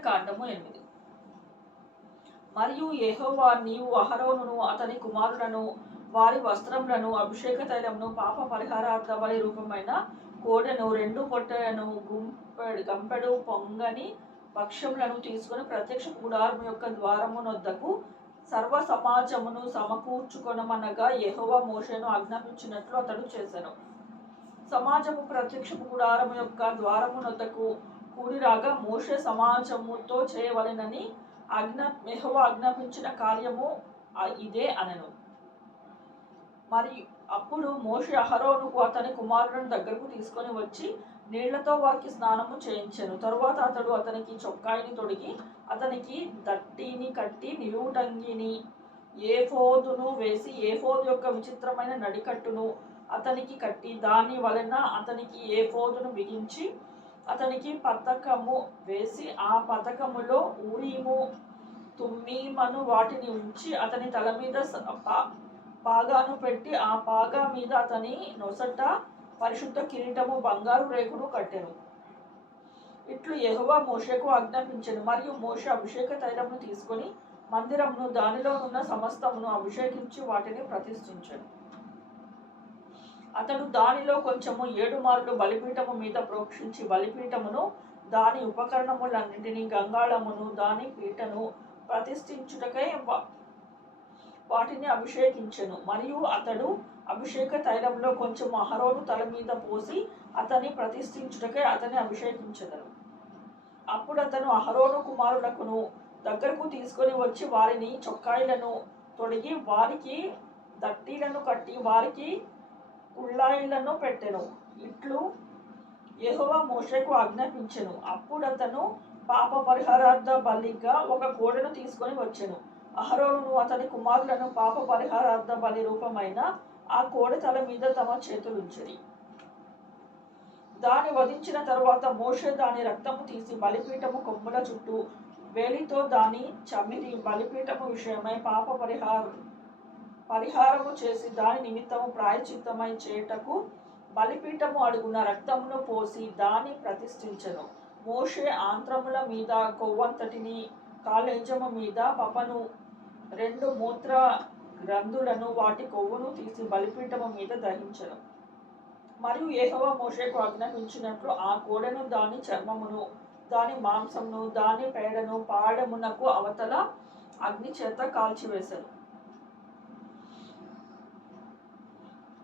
కాండము 8. మరియు యెహోవా నీవు అహరోనును అతని కుమారులను వారి వస్త్రములను అభిషేక తైలమును పాప పరిహారార్థ బలి రూపమైన కోడెను 2 పొట్టెలను గంపెడు పొంగని భక్ష్యములను తీసుకుని ప్రత్యక్ష గుడారము యొక్క ద్వారము నొద్దకు సర్వ సమాజమును సమకూర్చుకొనమనగా యెహోవా మోషేను ఆజ్ఞాపించినట్లు అతడు చేసెను. సమాజము ప్రత్యక్ష గుడారము యొక్క ద్వారము నొద్దకు కూడిరాగా మోషే సమాజముతో చేయవలెనని యెహోవా ఆజ్ఞాపించిన కార్యము ఇదే అనెను. మరియు అప్పుడు మోషే అహరోనుకు అతని కుమారులను దగ్గరకు తీసుకొని వచ్చి నీళ్లతో వారికి స్నానము చేయించెను. తరువాత అతడు అతనికి చొక్కాయిని తొడిగి అతనికి దట్టిని కట్టి నిలువుటంగిని ఏఫోదును వేసి ఏఫోదు యొక్క విచిత్రమైన నడికట్టును అతనికి కట్టి దాని వలన అతనికి ఏఫోదును బిగించి అతనికి పతకము వేసి ఆ పతకములో ఊరీము తుమ్మీమను వాటిని ఉంచి అతని తల మీద పాగాను పెట్టి ఆ పాగా మీద అతని నొసట పరిశుద్ధ కిరీటము బంగారు రేకును కట్టెను. ఇట్లు యెహోవా మోషేకు ఆజ్ఞాపించెను. మరియు మోషే అభిషేక తైలమును తీసుకొని మందిరమును దానిలోనున్న సమస్తమును అభిషేకించి వాటిని ప్రతిష్ఠించెను. అతడు దానిలో కొంచెము 7 మార్లు బలిపీఠము మీద ప్రోక్షించి బలిపీఠమును దాని ఉపకరణములన్నింటినీ గంగాళమును దాని పీటను ప్రతిష్ఠించుటకై వాటిని అభిషేకించెను. మరియు అతడు అభిషేక తైలంలో కొంచెం అహరోను తల మీద పోసి అతని ప్రతిష్ఠించుటకై అతని అభిషేకించెదను. అప్పుడు అతను అహరోను కుమారులకును దగ్గరకు తీసుకొని వచ్చి వారిని చొక్కాయిలను తొడిగి వారికి దట్టీలను కట్టి వారికి కుళ్ళాయిలను పెట్టెను. ఇట్లు యెహోవా మోషేకు ఆజ్ఞాపించెను. అప్పుడు అతను పాప పరిహారార్థ బలిగా ఒక కోడెను తీసుకొని వచ్చెను. అహరోనును అతని కుమారులను పాప పరిహారార్థ బలి రూపమైన ఆ కోడె తల మీద తమ చేతులుంచిరి. దాని వధించిన తరువాత మోషే దాని రక్తము తీసి బలిపీఠము కొమ్ముల చుట్టూ వేలితో దాని చమిరి బలిపీఠము విషయమై పాప పరిహారము చేసి దాని నిమిత్తము ప్రాయశ్చిత్తమై చేయుటకు బలిపీఠము అడుగున రక్తమును పోసి దాన్ని ప్రతిష్ఠించెను. మోషే ఆంత్రముల మీద కొవ్వంతటిని కాలేజము మీద పపను 2 మూత్ర గ్రంథులను వాటి కొవ్వును తీసి బలిపీఠము మీద దహించెను. మరియు యెహోవా మోషేకు ఆజ్ఞాపించినట్లు ఆ కోడెను దాని చర్మమును దాని మాంసమును దాని పేడను పాడెమునకు అవతల అగ్ని చేత కాల్చివేసెను.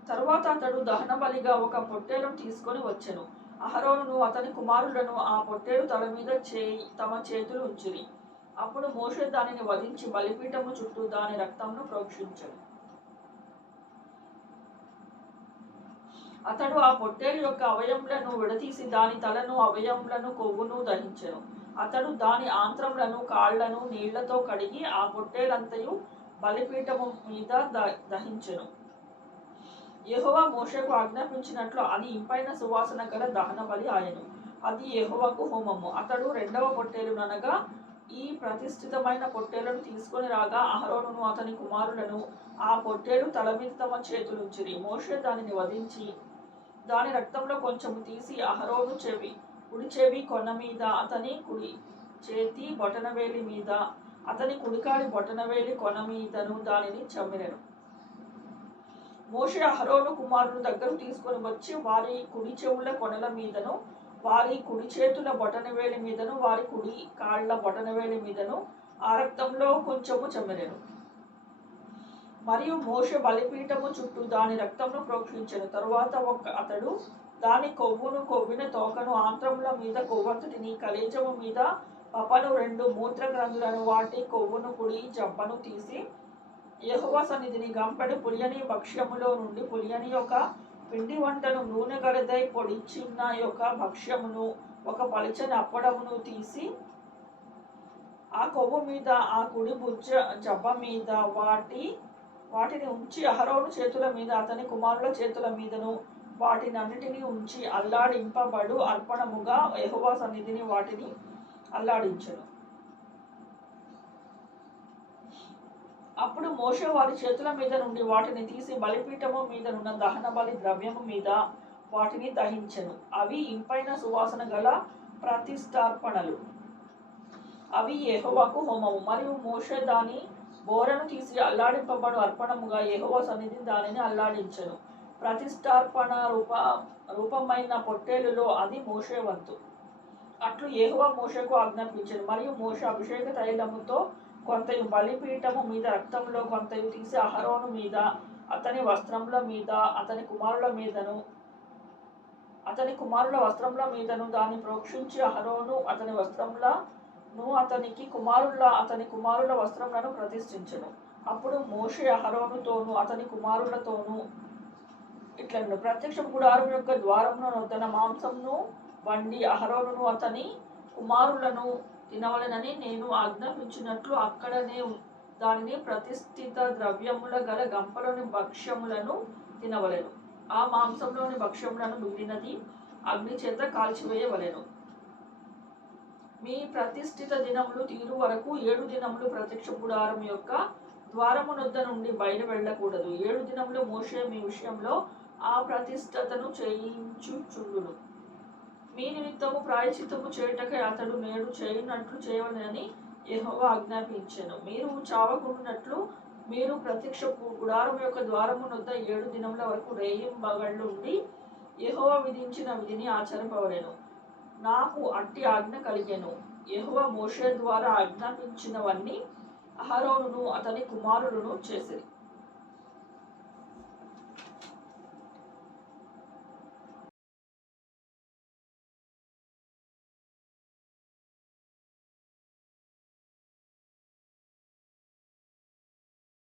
తరువాత అతడు దహన బలిగా ఒక పొట్టేలును తీసుకొని వచ్చెను. అహరోనును అతని కుమారులను ఆ పొట్టేలు తల మీద తమ చేతులు ఉంచిరి. అప్పుడు మోషే దానిని వధించి బలిపీఠము చుట్టూ దాని రక్తమును ప్రోక్షించెను. అతడు ఆ పొట్టేలు యొక్క అవయములను విడతీసి దాని తలను అవయములను కొవ్వును దహించెను. అతడు దాని ఆంత్రములను కాళ్లను నీళ్లతో కడిగి ఆ పొట్టేలంతయు బలిపీఠము మీద దహించెను. యెహోవా మోషేకు ఆజ్ఞాపించినట్లు అది ఇంపైన సువాసన గల దహన బలి ఆయను. అది యెహోవాకు హోమము. అతడు 2వ పొట్టేలుననగా ఈ ప్రతిష్ఠితమైన పొట్టేలను తీసుకొని రాగా అహరోనును అతని కుమారులను ఆ పొట్టేలు తల మీద తమ చేతులుంచిరి. మోషే దానిని వధించి దాని రక్తంలో కొంచెము తీసి అహరోను కుడి చెవి కొన మీద అతని కుడి చేతి బొటనవేలి మీద అతని కుడికాలి బొటనవేలి కొన మీదను దానిని చమ్మిరెను. మోషే అహరోను కుమారుల దగ్గర తీసుకొని వచ్చి వారి కుడి చెవుల కొనల మీదను వారి కుడి చేతుల బొటనవేలి మీదను వారి కుడి కాళ్ల బొటనవేలి మీదను ఆ రక్తంలో కొంచెము చమ్మిరెను. మరియు మోషే బలిపీఠము చుట్టూ దాని రక్తమును ప్రోక్షించెను. తరువాత అతడు దాని కొవ్వును కొవ్విన తోకను ఆంత్రముల మీద కొవ్వంతటిని కలేజము మీద పపను 2 మూత్ర గ్రంథులను వాటి కొవ్వును కుడి జబ్బను తీసి యెహోవా సన్నిధిని గంపెడు పులియని భక్ష్యములో నుండి పులియని యొక్క పిండి వంటను నూనె గడదై పొడిచిన యొక్క భక్ష్యమును ఒక పలిచని అప్పడమును తీసి ఆ కొవ్వు మీద ఆ కుడి భుజ జబ్బ మీద వాటిని ఉంచి అహరోను చేతుల మీద అతని కుమారుల చేతుల మీదను వాటినన్నిటినీ ఉంచి అల్లాడింపబడు అర్పణముగా యెహోవా సన్నిధిని వాటిని అల్లాడించెను. అప్పుడు మోషే వారి చేతుల మీద నుండి వాటిని తీసి బలిపీఠము మీదనున్న దహన బలి ద్రవ్యము మీద వాటిని దహించెను. అవి ఇంపైన సువాసన గల ప్రతిష్ఠార్పణలు. అవి యెహోవాకు హోమము. మరియు మోషే దాని బోరను తీసి అల్లాడింపబడు అర్పణముగా యెహోవా సన్నిధిని దానిని అల్లాడించెను. ప్రతిష్టార్పణ రూపమైన పొట్టేలులో అది మోషే వంతు. అట్లు యెహోవా మోషేకు ఆజ్ఞాపించెను. మరియు మోషే అభిషేక తైలముతో కొంతయు బలిపీఠము మీద రక్తంలో కొంతయు తీసి అహరోను మీద, అతని వస్త్రముల మీద, అతని కుమారుల వస్త్రముల మీదను దాన్ని ప్రోక్షించి అహరోను అతని వస్త్రములను అతని కుమారుల వస్త్రములను ప్రతిష్ఠించెను. అప్పుడు మోషే అహరోనుతోనూ అతని కుమారులతోనూ ఇట్లనెను, ప్రత్యక్ష గుడారం యొక్క ద్వారమున నొద్దన మాంసమును వండి అహరోనును అతని కుమారులను తినవలెనని నేను ఆజ్ఞాపించినట్లు అక్కడనే దానిని ప్రతిష్ఠిత ద్రవ్యముల గల గంపలోని భక్ష్యములను తినవలెను. ఆ మాంసంలోని భక్ష్యములను మిగిలినది అగ్ని చేత కాల్చివేయవలెను. మీ ప్రతిష్ఠిత దినములు తీరు వరకు 7 దినములు ప్రత్యక్ష గుడారం యొక్క ద్వారము నొద్ద నుండి బయలు వెళ్ళకూడదు. 7 దినములు మోషే మీ విషయంలో ఆ ప్రతిష్ఠతను చేయించుచుండును. మీ నిమిత్తము ప్రాయశ్చిత్తము చేయుటకై అతడు నేడు చేయనట్లు చేయవలెనని యెహోవా ఆజ్ఞాపించెను. మీరు చావకుండునట్లు మీరు ప్రత్యక్ష గుడారం యొక్క ద్వారము నొద్ద 7 దినముల వరకు రేయింబగళ్ళుండి యెహోవా విధించిన విధిని ఆచరింపవలెను. నాకు అట్టి ఆజ్ఞ కలిగెను. యెహోవా మోషే ద్వారా ఆజ్ఞాపించినవన్నీ అహరోనును అతని కుమారులను చేసిరి.